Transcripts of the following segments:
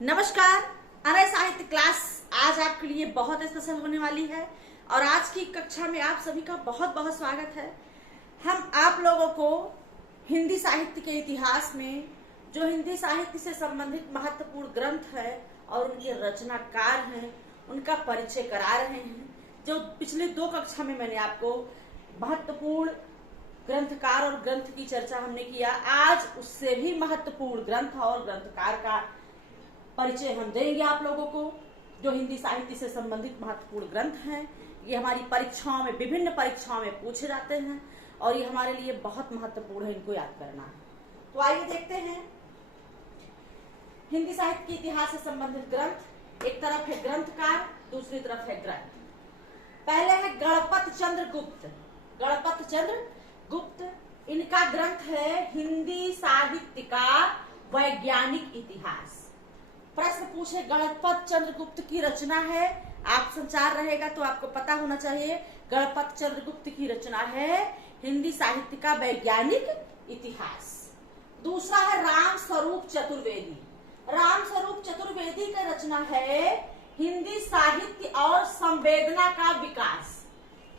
नमस्कार। अनय साहित्य क्लास आज आपके लिए बहुत स्पेशल होने वाली है और आज की कक्षा में आप सभी का बहुत बहुत स्वागत है। हम आप लोगों को हिंदी साहित्य के इतिहास में जो हिंदी साहित्य से संबंधित महत्वपूर्ण ग्रंथ है और उनके रचनाकार हैं उनका परिचय करा रहे हैं। जो पिछले 2 कक्षा में मैंने आपको महत्वपूर्ण ग्रंथकार और ग्रंथ की चर्चा हमने किया, आज उससे भी महत्वपूर्ण ग्रंथ और ग्रंथकार का परिचय हम देंगे आप लोगों को। जो हिंदी साहित्य से संबंधित महत्वपूर्ण ग्रंथ हैं, ये हमारी परीक्षाओं में, विभिन्न परीक्षाओं में पूछे जाते हैं और ये हमारे लिए बहुत महत्वपूर्ण है, इनको याद करना है। तो आइए देखते हैं हिंदी साहित्य के इतिहास से संबंधित ग्रंथ। एक तरफ है ग्रंथकार, दूसरी तरफ है ग्रंथ। पहले है गणपत चंद्र गुप्त। गणपत चंद्र गुप्त, इनका ग्रंथ है हिंदी साहित्य का वैज्ञानिक इतिहास। प्रश्न पूछे गणपत चंद्र गुप्त की रचना है, आप संचार रहेगा तो आपको पता होना चाहिए गणपत चंद्र गुप्त की रचना है हिंदी साहित्य का वैज्ञानिक इतिहास। दूसरा है राम स्वरूप चतुर्वेदी। राम स्वरूप चतुर्वेदी का रचना है हिंदी साहित्य और संवेदना का विकास।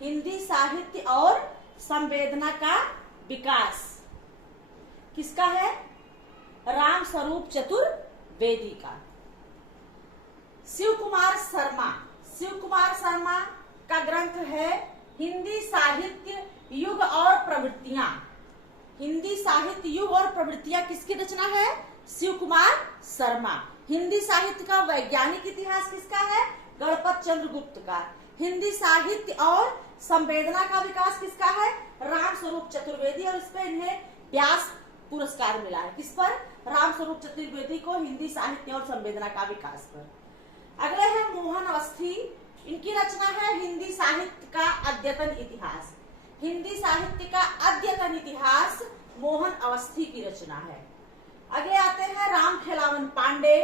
हिंदी साहित्य और संवेदना का विकास किसका है? राम स्वरूप चतुर्वेदी का। शिव कुमार शर्मा। शिव कुमार शर्मा का ग्रंथ है हिंदी साहित्य युग और प्रवृत्तियां। हिंदी साहित्य युग और प्रवृत्तियां किसकी रचना है? शिव कुमार शर्मा। हिंदी साहित्य का वैज्ञानिक इतिहास किसका है? गणपत चंद्र गुप्त का। हिंदी साहित्य और संवेदना का विकास किसका है? राम स्वरूप चतुर्वेदी। और इस पर इन्हें व्यास पुरस्कार मिला है। किस पर? राम स्वरूप चतुर्वेदी को हिंदी साहित्य और संवेदना का विकास पर। अगले है मोहन अवस्थी। इनकी रचना है हिंदी साहित्य का अद्यतन इतिहास। हिंदी साहित्य का अद्यतन इतिहास मोहन अवस्थी की रचना है। अगले आते हैं राम खेलावन पांडे।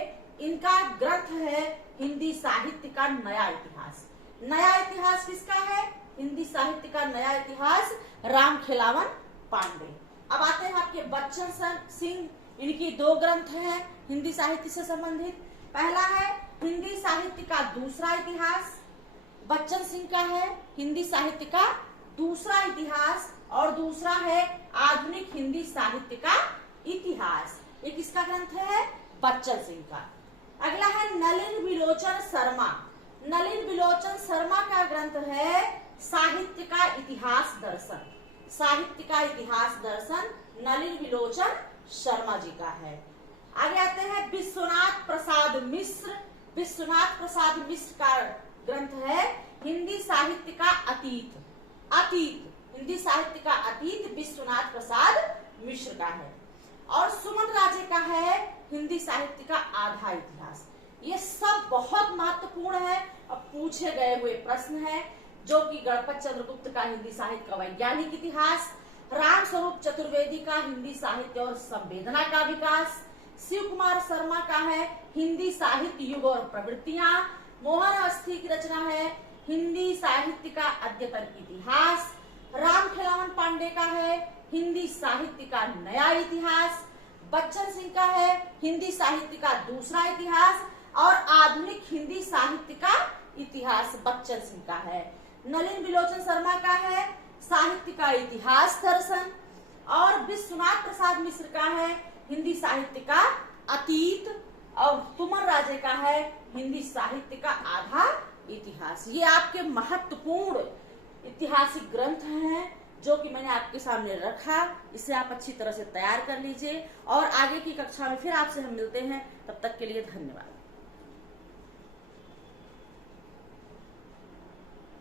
इनका ग्रंथ है हिंदी साहित्य का नया इतिहास। नया इतिहास किसका है? हिंदी साहित्य का नया इतिहास राम खेलावन पांडे। अब आते हैं आपके बच्चन सिंह। इनकी 2 ग्रंथ हैं हिंदी साहित्य से संबंधित। पहला है हिंदी साहित्य का दूसरा इतिहास। बच्चन सिंह का है हिंदी साहित्य का दूसरा इतिहास और दूसरा है आधुनिक हिंदी साहित्य का इतिहास। ये किसका ग्रंथ है? बच्चन सिंह का। अगला है नलिन विलोचन शर्मा। नलिन विलोचन शर्मा का ग्रंथ है साहित्य का इतिहास दर्शन। साहित्य का इतिहास दर्शन नलिन विलोचन शर्मा जी का है। आगे आते हैं विश्वनाथ प्रसाद मिश्र। विश्वनाथ प्रसाद मिश्र का ग्रंथ है हिंदी साहित्य का अतीत। अतीत, हिंदी साहित्य का अतीत विश्वनाथ प्रसाद मिश्र का है। और सुमन राजे का है हिंदी साहित्य का आधा इतिहास। ये सब बहुत महत्वपूर्ण है। अब पूछे गए हुए प्रश्न है, जो कि गणपत चंद्र गुप्त का हिंदी साहित्य का वैज्ञानिक इतिहास, राम स्वरूप चतुर्वेदी का हिंदी साहित्य और संवेदना का विकास, शिव कुमार शर्मा का है हिंदी साहित्य युग और प्रवृत्तियां, मोहन अवस्थी की रचना है हिंदी साहित्य का अद्यतन इतिहास, राम खेलावन पांडे का है हिंदी साहित्य का नया इतिहास, बच्चन सिंह का है हिंदी साहित्य का दूसरा इतिहास और आधुनिक हिंदी साहित्य का इतिहास बच्चन सिंह का है। नलिन विलोचन शर्मा का है साहित्य का इतिहास दर्शन और विश्वनाथ प्रसाद मिश्र का है हिंदी साहित्य का अतीत और सुमन राजे का है हिंदी साहित्य का आधा इतिहास। ये आपके महत्वपूर्ण ऐतिहासिक ग्रंथ हैं जो कि मैंने आपके सामने रखा। इसे आप अच्छी तरह से तैयार कर लीजिए और आगे की कक्षा में फिर आपसे हम मिलते हैं। तब तक के लिए धन्यवाद।